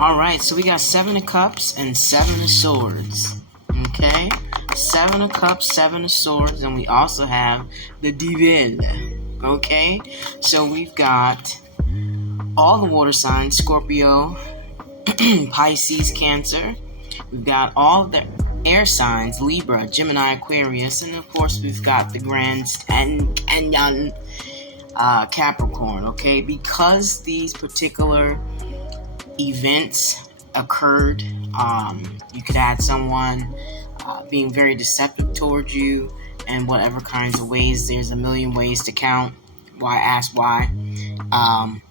Alright, so we got 7 of Cups and 7 of Swords. Okay? 7 of Cups, 7 of Swords, and we also have the Devil. Okay? So we've got all the water signs, Scorpio, Pisces, Cancer. We've got all the air signs, Libra, Gemini, Aquarius, and of course we've got the Grand and young Capricorn. Okay? Because these particular events occurred, you could add someone being very deceptive towards you in whatever kinds of ways. There's a million ways to count. Why ask why?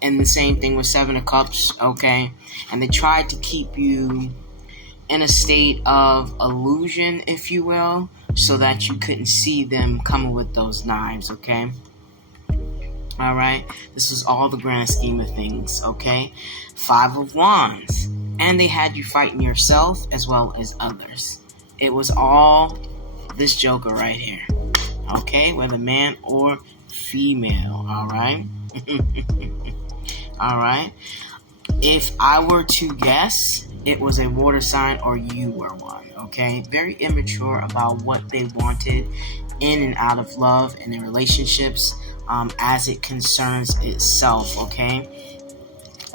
And the same thing with 7 of Cups, okay? And they tried to keep you in a state of illusion, if you will, so that you couldn't see them coming with those knives, okay? Alright, this was all the grand scheme of things, okay? 5 of Wands. And they had you fighting yourself as well as others. It was all this joker right here. Okay, whether man or female, alright? Alright. If I were to guess, it was a water sign or you were one, okay? Very immature about what they wanted in and out of love and in relationships, as it concerns itself, okay?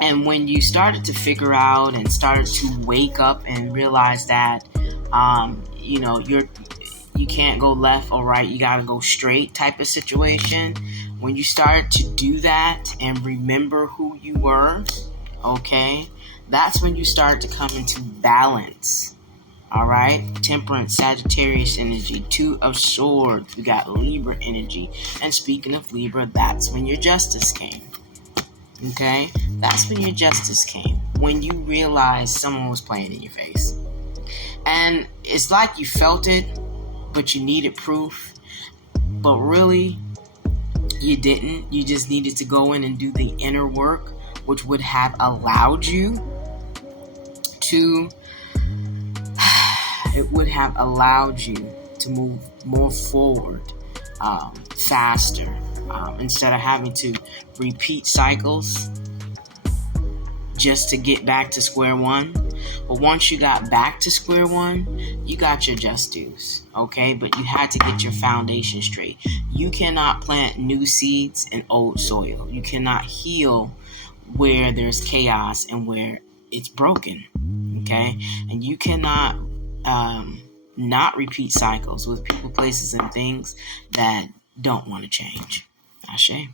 And when you started to figure out and started to wake up and realize that, you can't go left or right, you gotta go straight type of situation. When you started to do that and remember who you were, okay, that's when you start to come into balance. Alright, Temperance, Sagittarius energy, 2 of Swords, we got Libra energy. And speaking of Libra, that's when your justice came. Okay, that's when your justice came. When you realized someone was playing in your face. And it's like you felt it, but you needed proof. But really, you didn't. You just needed to go in and do the inner work, which would have allowed you to move more forward, faster, instead of having to repeat cycles just to get back to square one. But once you got back to square one, you got your just dues, okay? But you had to get your foundation straight. You cannot plant new seeds in old soil. You cannot heal where there's chaos and where it's broken, okay? And you cannot not repeat cycles with people, places, and things that don't want to change. Ashe.